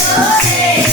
Hey.